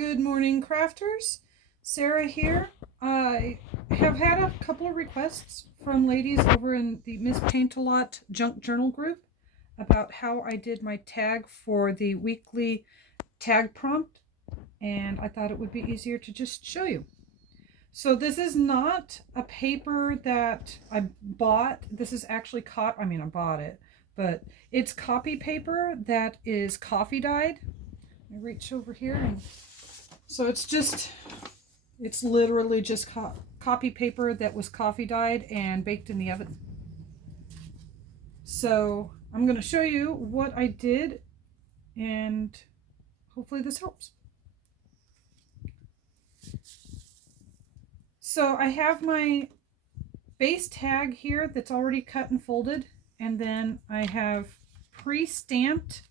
Good morning, crafters. Sarah here. I have had a couple of requests from ladies over in the Miss Paintalot Junk Journal group about how I did my tag for the weekly tag prompt, and I thought it would be easier to just show you. So this is not a paper that I bought. This is actually I bought it, but it's copy paper that is coffee dyed. I reach over here and so it's literally just copy paper that was coffee dyed and baked in the oven. So I'm going to show you what I did and hopefully this helps. So I have my base tag here that's already cut and folded, and then I have pre-stamped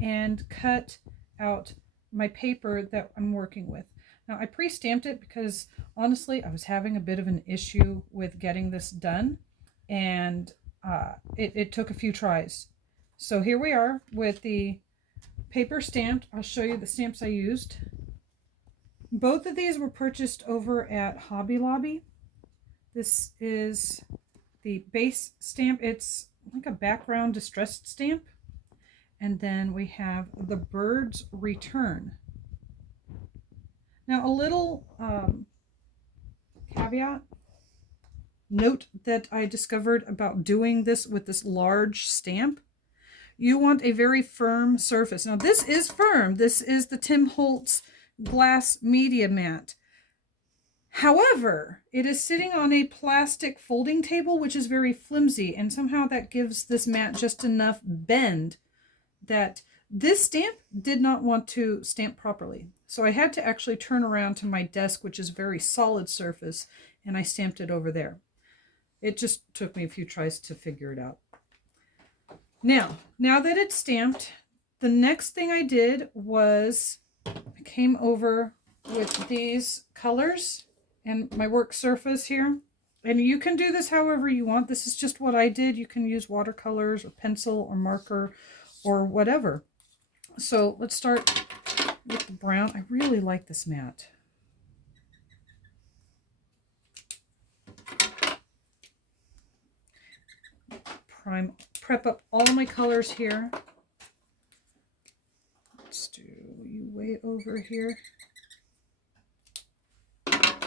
and cut out my paper that I'm working with. Now I pre-stamped it because honestly I was having a bit of an issue with getting this done, and it took a few tries. So here we are with the paper stamped. I'll show you the stamps I used. Both of these were purchased over at Hobby Lobby. This is the base stamp. It's like a background distressed stamp. And then we have the Bird's Return. Now a little caveat note that I discovered about doing this with this large stamp. You want a very firm surface. Now this is firm. This is the Tim Holtz glass media mat. However, it is sitting on a plastic folding table, which is very flimsy, and somehow that gives this mat just enough bend that this stamp did not want to stamp properly. So I had to actually turn around to my desk, which is a very solid surface, and I stamped it over there. It just took me a few tries to figure it out. Now that it's stamped, the next thing I did was I came over with these colors and my work surface here. And you can do this however you want. This is just what I did. You can use watercolors or pencil or marker or whatever. So let's start with the brown. I really like this mat. Prep up all my colors here. Let's do you way over here. I've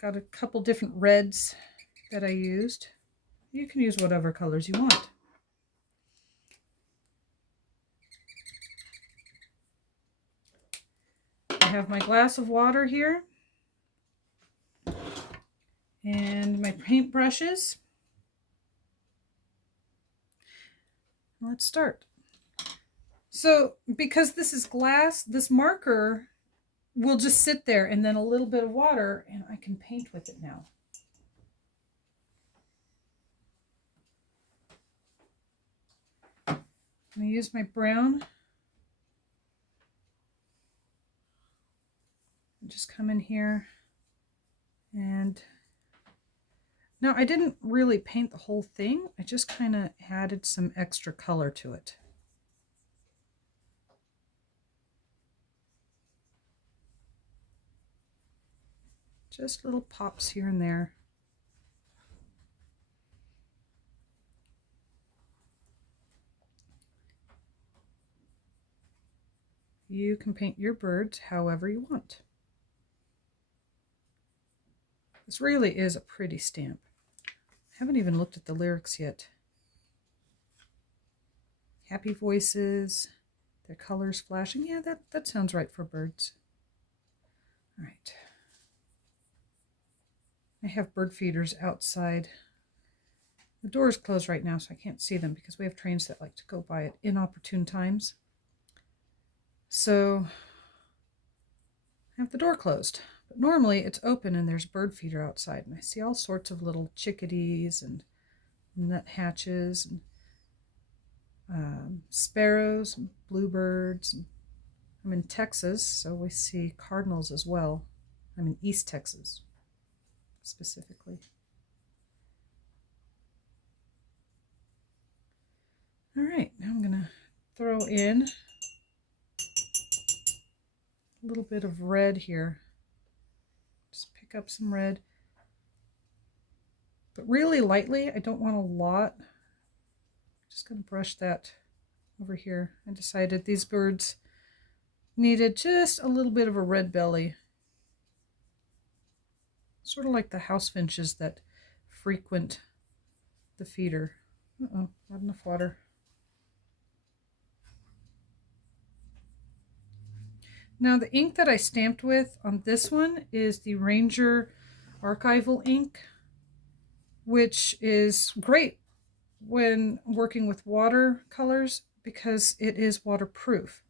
got a couple different reds that I used. You can use whatever colors you want. I have my glass of water here and my paint brushes. Let's start. So because this is glass, this marker will just sit there, and then a little bit of water and I can paint with it now. I'm going to use my brown. Just come in here, and now I didn't really paint the whole thing. I just kind of added some extra color to it. Just little pops here and there. You can paint your birds however you want. This really is a pretty stamp. I haven't even looked at the lyrics yet. Happy voices, their colors flashing. Yeah, that sounds right for birds. All right. I have bird feeders outside. The door is closed right now, so I can't see them because we have trains that like to go by at inopportune times. So I have the door closed. But normally it's open and there's bird feeder outside, and I see all sorts of little chickadees and nuthatches and sparrows and bluebirds. I'm in Texas, so we see cardinals as well. I'm in East Texas specifically. All right, now I'm going to throw in a little bit of red here. Just pick up some red. But really lightly. I don't want a lot. Just going to brush that over here. I decided these birds needed just a little bit of a red belly. Sort of like the house finches that frequent the feeder. Uh-oh, not enough water. Now the ink that I stamped with on this one is the Ranger Archival ink, which is great when working with watercolors because it is waterproof.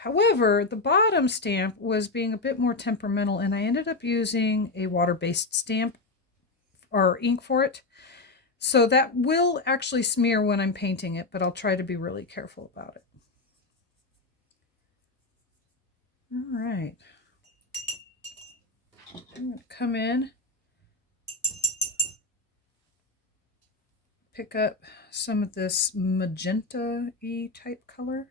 However, the bottom stamp was being a bit more temperamental, and I ended up using a water-based stamp or ink for it. So that will actually smear when I'm painting it, but I'll try to be really careful about it. All right. I'm going to come in, pick up some of this magenta-y type color,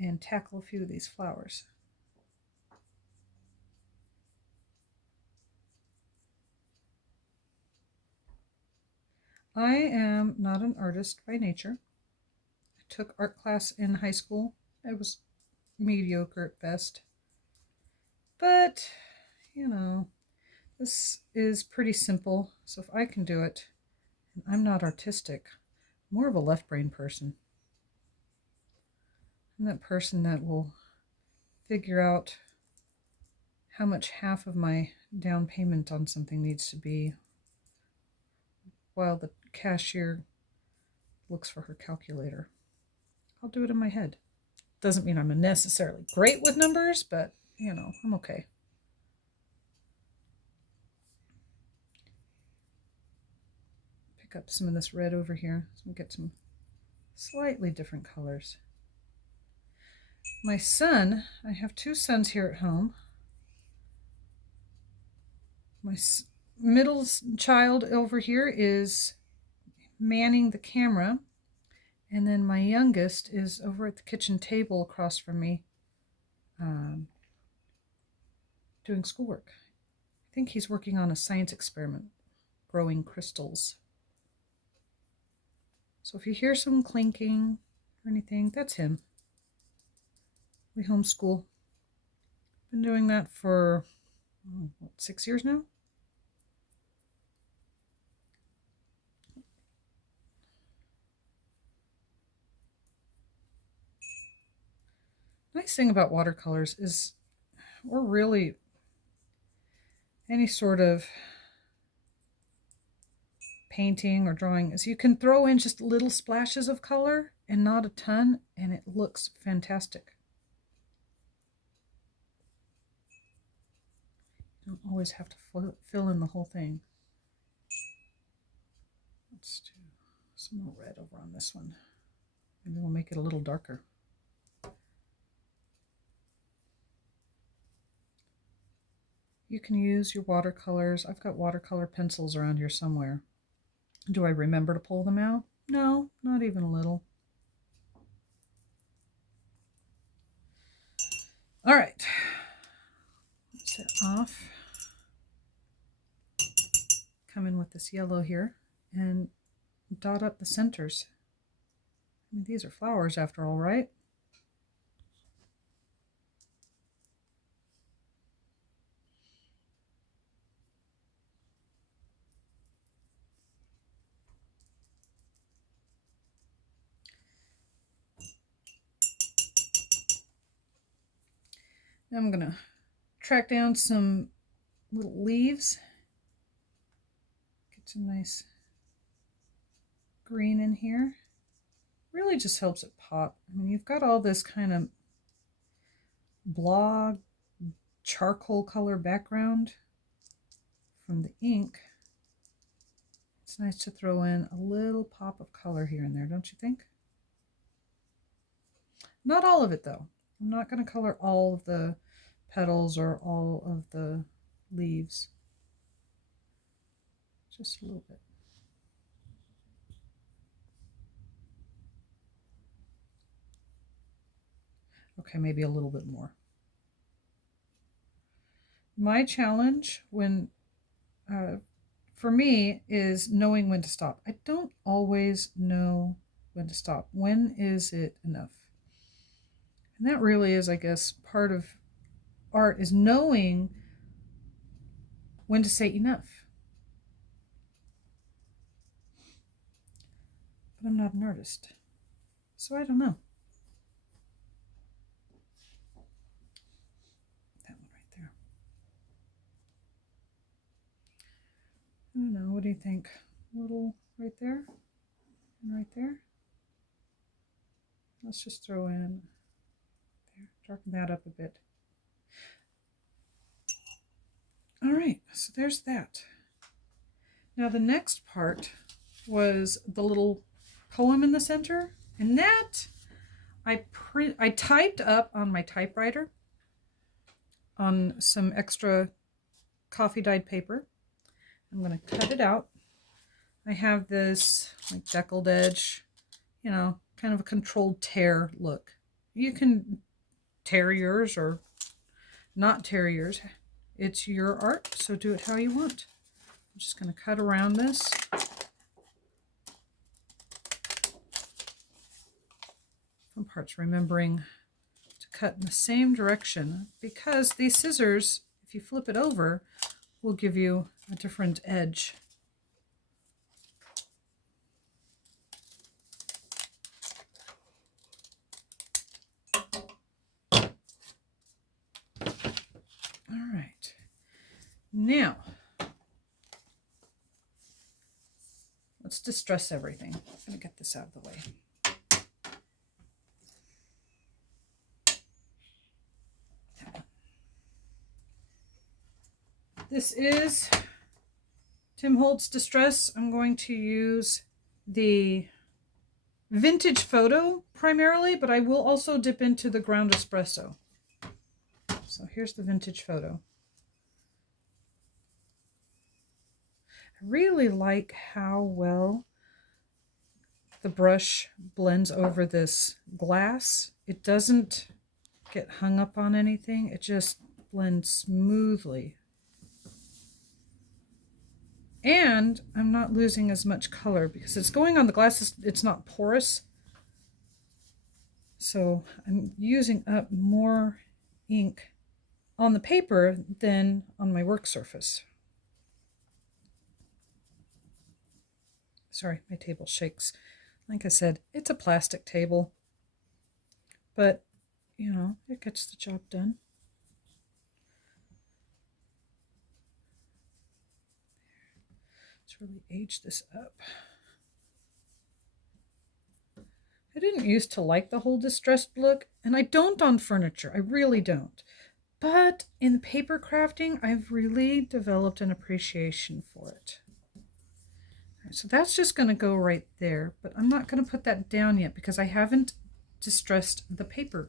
and tackle a few of these flowers. I am not an artist by nature. I took art class in high school. It was mediocre at best. But, you know, this is pretty simple. So if I can do it, and I'm not artistic, I'm more of a left brain person. I'm that person that will figure out how much half of my down payment on something needs to be while the cashier looks for her calculator. I'll do it in my head. Doesn't mean I'm necessarily great with numbers, but, you know, I'm okay. Pick up some of this red over here so we get some slightly different colors. My son, I have two sons here at home. My middle child over here is manning the camera, and then my youngest is over at the kitchen table across from me doing schoolwork. I think he's working on a science experiment, growing crystals. So if you hear some clinking or anything, that's him. We homeschool. Been doing that for 6 years now. Nice thing about watercolors is, or really any sort of painting or drawing, is you can throw in just little splashes of color and not a ton, and it looks fantastic. You don't always have to fill in the whole thing. Let's do some more red over on this one. Maybe we'll make it a little darker. You can use your watercolors. I've got watercolor pencils around here somewhere. Do I remember to pull them out? No, not even a little. All right, set off. Come in with this yellow here and dot up the centers. I mean, these are flowers after all, right? Now I'm gonna track down some little leaves. Get some nice green in here. Really just helps it pop. I mean, you've got all this kind of blob charcoal color background from the ink. It's nice to throw in a little pop of color here and there, don't you think? Not all of it though. I'm not going to color all of the petals or all of the leaves. Just a little bit. Okay, maybe a little bit more. my challenge for me is knowing when to stop. I don't always know when to stop. When is it enough? And that really is, I guess, part of art, is knowing when to say enough. But I'm not an artist, so I don't know. That one right there. I don't know. What do you think? A little right there and right there. Let's just throw in there. Darken that up a bit. All right, so there's that. Now the next part was the little poem in the center, and that I typed up on my typewriter on some extra coffee dyed paper. I'm going to cut it out. I have this like deckled edge, you know, kind of a controlled tear look. You can tear yours or not tear yours. It's your art, so do it how you want. I'm just going to cut around this. Some parts, remembering to cut in the same direction, because these scissors, if you flip it over, will give you a different edge. All right. Now, let's distress everything. I'm going to get this out of the way. This is Tim Holtz Distress. I'm going to use the vintage photo primarily, but I will also dip into the ground espresso. So here's the vintage photo. I really like how well the brush blends over this glass. It doesn't get hung up on anything. It just blends smoothly. And I'm not losing as much color because it's going on the glass. It's not porous. So I'm using up more ink on the paper than on my work surface. Sorry, my table shakes. Like I said, it's a plastic table, but you know, it gets the job done. Let's really age this up. I didn't used to like the whole distressed look, and I don't on furniture. I really don't. But in paper crafting, I've really developed an appreciation for it. So that's just going to go right there, but I'm not going to put that down yet because I haven't distressed the paper.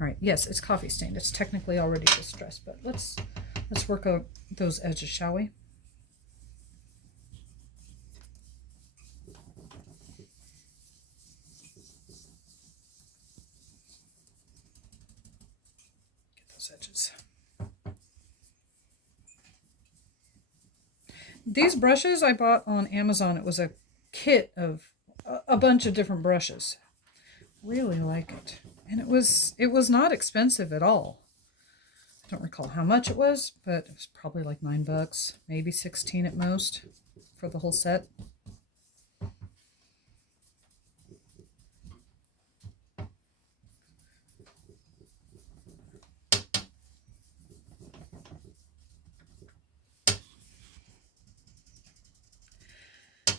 All right, yes, it's coffee stained. It's technically already distressed, but let's work out those edges, shall we? Get those edges. These brushes I bought on Amazon. It was a kit of a bunch of different brushes. Really like it. And it was not expensive at all. I don't recall how much it was, but it was probably like $9, maybe 16 at most for the whole set.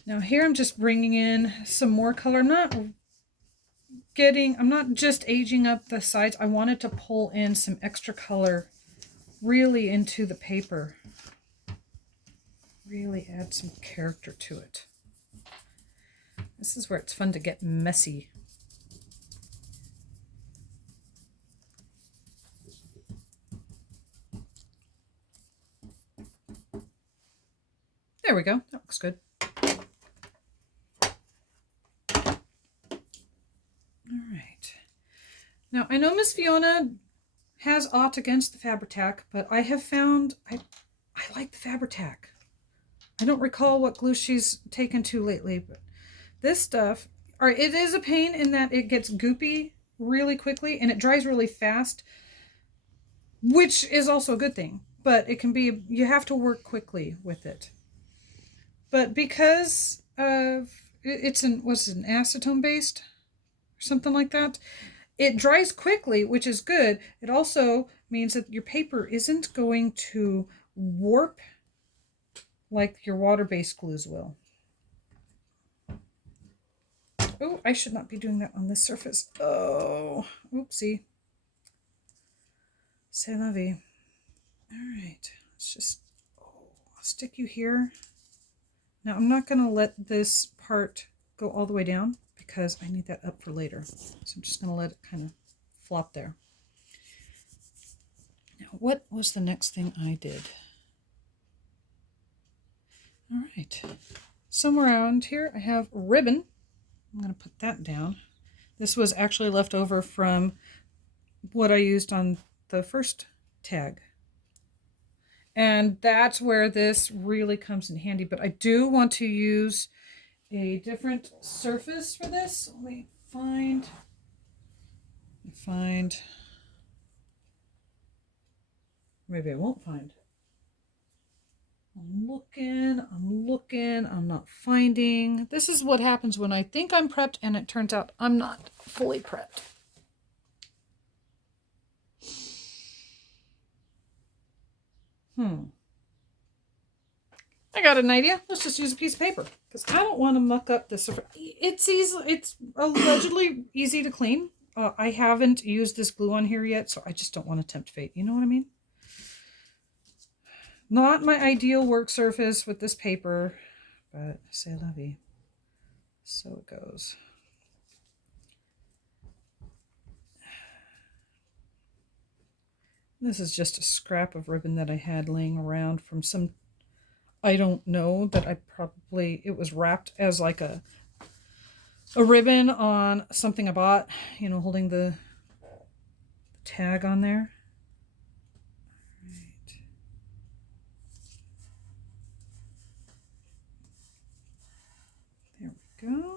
Now here I'm just bringing in some more color. I'm not just aging up the sides. I wanted to pull in some extra color really into the paper. Really add some character to it. This is where it's fun to get messy. There we go. That looks good. All right. Now, I know Miss Fiona has aught against the Fabri-Tac, but I have found I like the Fabri-Tac. I don't recall what glue she's taken to lately, but this stuff, or it is a pain in that it gets goopy really quickly and it dries really fast, which is also a good thing, but it can be, you have to work quickly with it. But because of, it's an acetone based or something like that, it dries quickly, which is good. It also means that your paper isn't going to warp like your water-based glues will. Oh, I should not be doing that on this surface. Oh, oopsie. C'est la vie. All right, let's just, I'll stick you here. Now I'm not going to let this part go all the way down because I need that up for later. So I'm just going to let it kind of flop there. Now, what was the next thing I did? All right, somewhere around here I have ribbon. I'm going to put that down. This was actually left over from what I used on the first tag. And that's where this really comes in handy. But I do want to use a different surface for this. Let me find. Maybe I won't find. I'm looking, I'm not finding. This is what happens when I think I'm prepped and it turns out I'm not fully prepped. I got an idea. Let's just use a piece of paper because I don't want to muck up this surface. It's allegedly easy to clean. I haven't used this glue on here yet, so I just don't want to tempt fate. You know what I mean? Not my ideal work surface with this paper, but c'est la vie. So it goes. This is just a scrap of ribbon that I had laying around from some, I don't know, that I probably, it was wrapped as like a ribbon on something I bought, you know, holding the tag on there. There we go.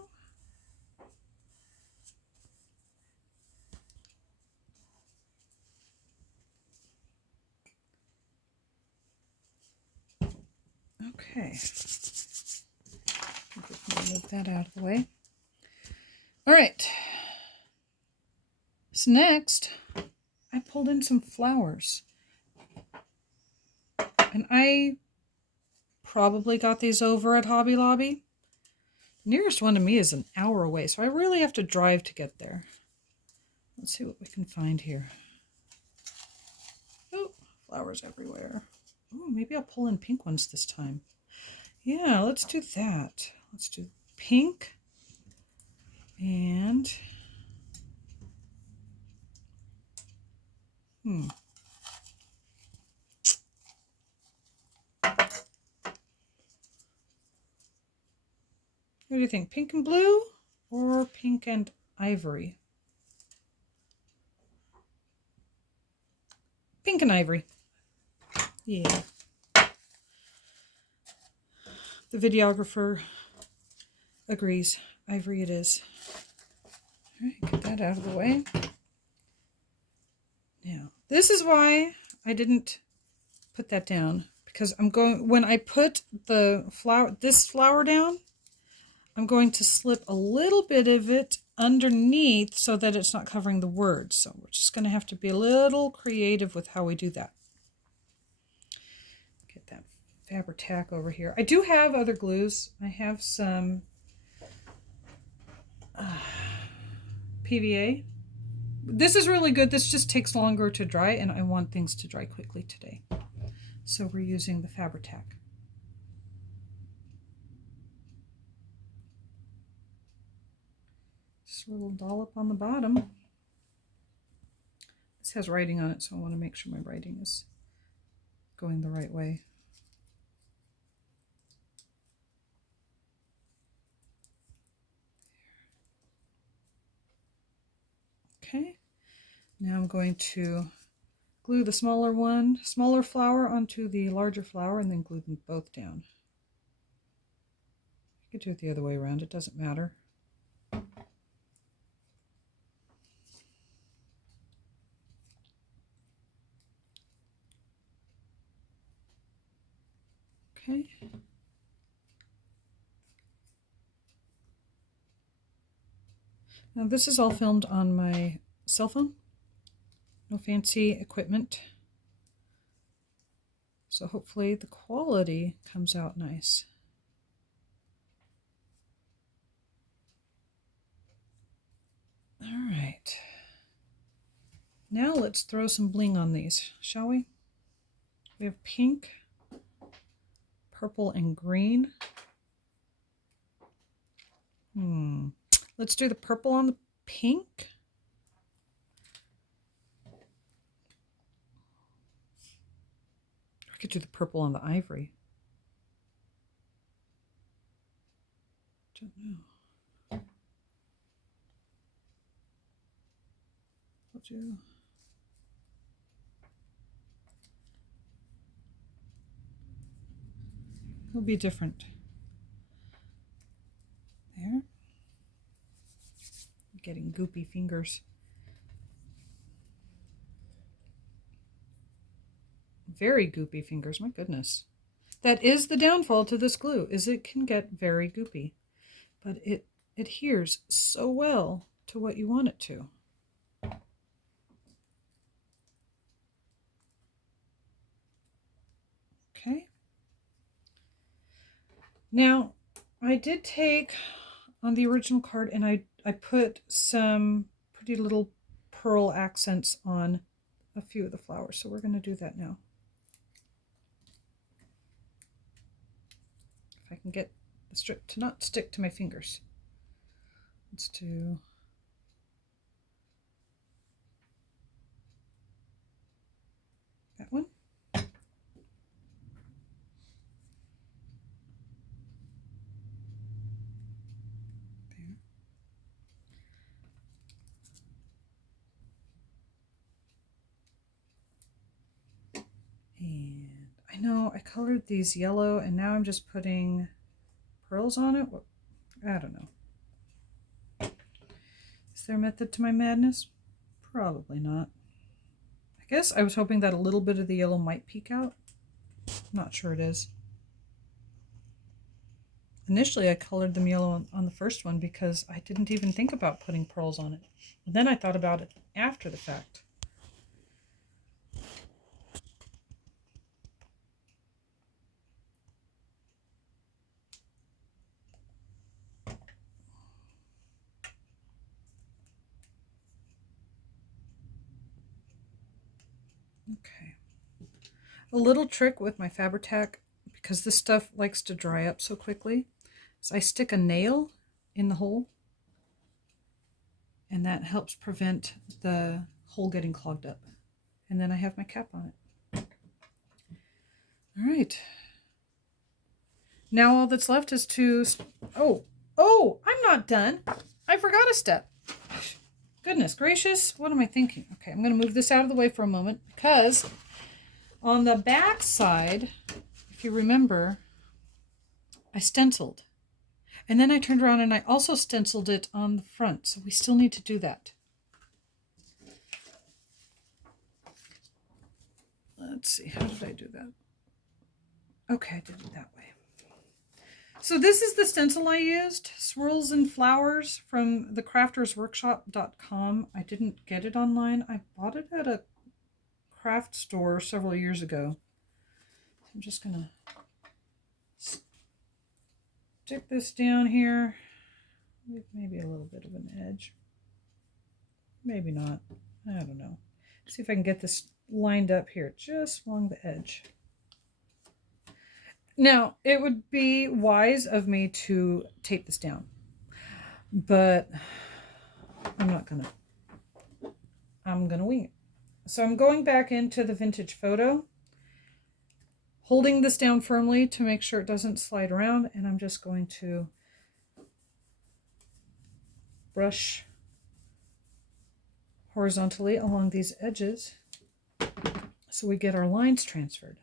Okay. Move that out of the way. All right. So next, I pulled in some flowers. And I probably got these over at Hobby Lobby. The nearest one to me is an hour away, so I really have to drive to get there. Let's see what we can find here. Oh, flowers everywhere. Oh, maybe I'll pull in pink ones this time. Yeah, let's do that. Let's do pink and what do you think? Pink and blue or pink and ivory? Pink and ivory. Yeah. The videographer agrees. Ivory it is. All right, get that out of the way. Now, this is why I didn't put that down, because I'm going, when I put the flower, this flower down, I'm going to slip a little bit of it underneath so that it's not covering the words. So we're just going to have to be a little creative with how we do that. Get that Fabri-Tac over here. I do have other glues. I have some PVA. This is really good. This just takes longer to dry, and I want things to dry quickly today. So we're using the Fabri-Tac. Just a little dollop on the bottom. This has writing on it, so I want to make sure my writing is going the right way. Okay, now I'm going to glue the smaller flower onto the larger flower, and then glue them both down. You could do it the other way around, it doesn't matter. Okay. Now this is all filmed on my cell phone. No fancy equipment. So hopefully the quality comes out nice. All right. Now let's throw some bling on these, shall we? We have pink, purple, and green. Let's do the purple on the pink. I could do the purple on the ivory. Don't know. I'll do. It'll be different. There. I'm getting goopy fingers. Very goopy fingers, my goodness. That is the downfall to this glue, is it can get very goopy. But it adheres so well to what you want it to. Okay. Now, I did take on the original card and I put some pretty little pearl accents on a few of the flowers. So we're going to do that now. If I can get the strip to not stick to my fingers. Let's do that one. And I know I colored these yellow and now I'm just putting pearls on it. I don't know. Is there a method to my madness? Probably not. I guess I was hoping that a little bit of the yellow might peek out. Not sure it is. Initially I colored them yellow on the first one because I didn't even think about putting pearls on it. And then I thought about it after the fact. Okay. A little trick with my Fabri-Tac, because this stuff likes to dry up so quickly, is I stick a nail in the hole, and that helps prevent the hole getting clogged up. And then I have my cap on it. All right. Now all that's left is to... Oh, I'm not done. I forgot a step. Goodness gracious, what am I thinking? Okay, I'm going to move this out of the way for a moment because on the back side, if you remember, I stenciled. And then I turned around and I also stenciled it on the front, so we still need to do that. Let's see, how did I do that? Okay, I did it that way. So this is the stencil I used, Swirls and Flowers from thecraftersworkshop.com. I didn't get it online. I bought it at a craft store several years ago. I'm just going to stick this down here with maybe a little bit of an edge. Maybe not. I don't know. See if I can get this lined up here just along the edge. Now, it would be wise of me to tape this down, but I'm not gonna. I'm gonna wing it. So I'm going back into the vintage photo, holding this down firmly to make sure it doesn't slide around, and I'm just going to brush horizontally along these edges so we get our lines transferred.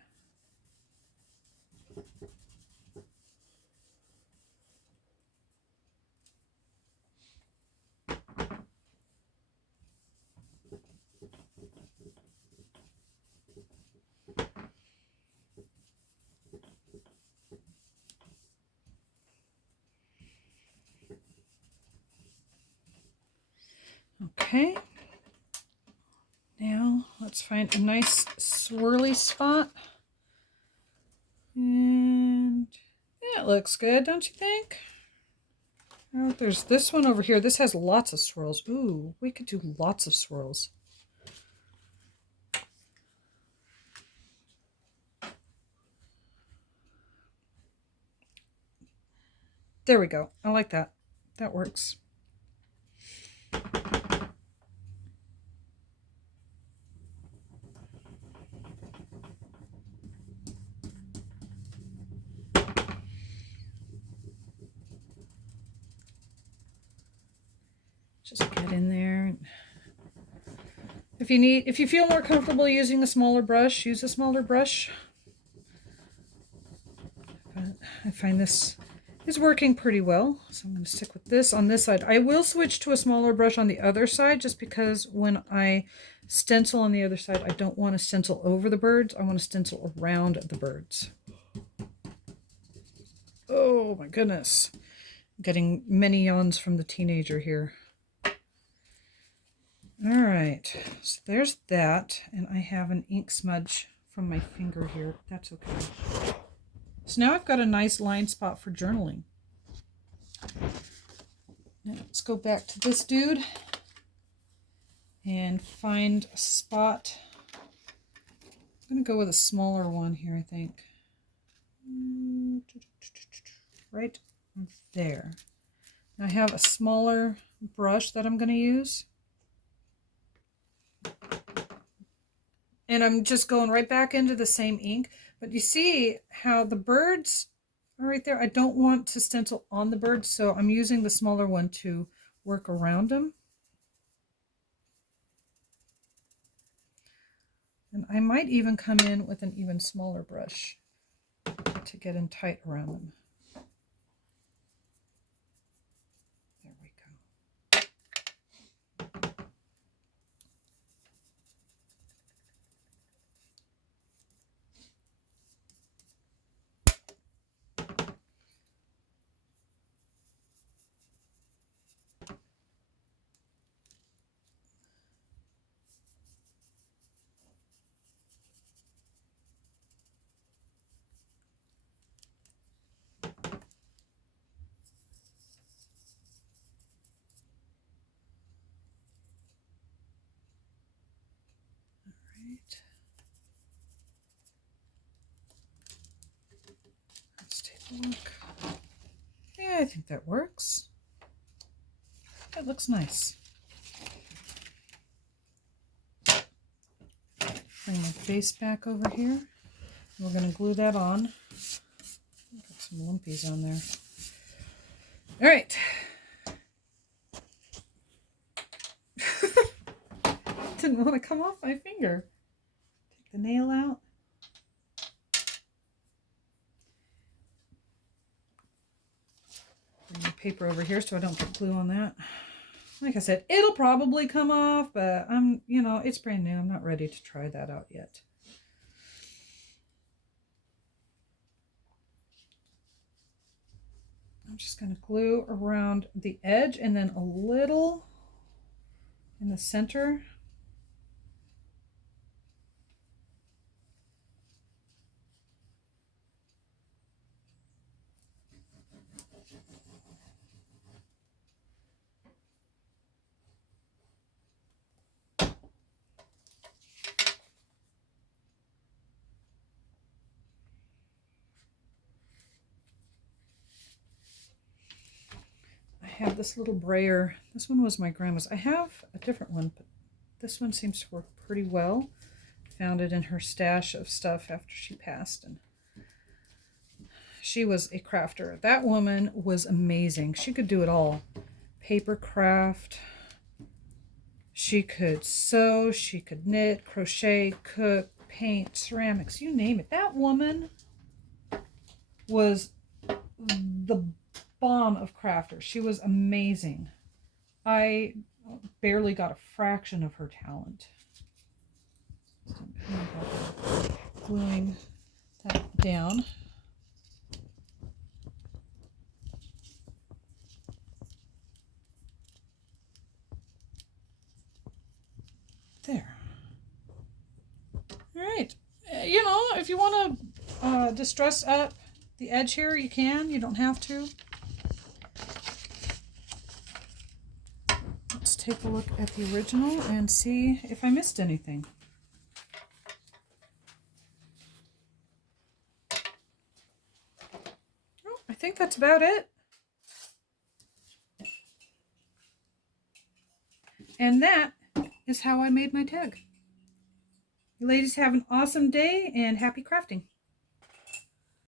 Okay, now let's find a nice swirly spot. And yeah, it looks good, don't you think? Oh, there's this one over here. This has lots of swirls. Ooh, we could do lots of swirls. There we go. I like that. That works. Just get in there. If you feel more comfortable using a smaller brush, use a smaller brush. But I find this is working pretty well, so I'm going to stick with this on this side. I will switch to a smaller brush on the other side, just because when I stencil on the other side, I don't want to stencil over the birds. I want to stencil around the birds. Oh my goodness. I'm getting many yawns from the teenager here. All right, so there's that, and I have an ink smudge from my finger here. That's okay. So now I've got a nice line spot for journaling. Now let's go back to this dude and find a spot. I'm going to go with a smaller one here, I think. Right there. Now I have a smaller brush that I'm going to use. And I'm just going right back into the same ink. But you see how the birds are right there? I don't want to stencil on the birds, so I'm using the smaller one to work around them. And I might even come in with an even smaller brush to get in tight around them. There we go. Let's take a look. Yeah, I think that works. That looks nice. Bring my base back over here. We're going to glue that on. Got some lumpies on there. All right. Didn't want to come off my finger. Take the nail out. Bring the paper over here so I don't get glue on that. Like I said, it'll probably come off, but it's brand new. I'm not ready to try that out yet. I'm just going to glue around the edge and then a little in the center. I have this little brayer. This one was my grandma's. I have a different one, but this one seems to work pretty well. Found it in her stash of stuff after she passed, and she was a crafter. That woman was amazing. She could do it all. Paper craft. She could sew, she could knit, crochet, cook, paint, ceramics, you name it. That woman was the bomb of crafters. She was amazing. I barely got a fraction of her talent. Gluing that down. There. All right. You know, if you want to distress up the edge here, you can. You don't have to. Let's take a look at the original and see if I missed anything. Oh, I think that's about it. And that is how I made my tag. You ladies have an awesome day and happy crafting.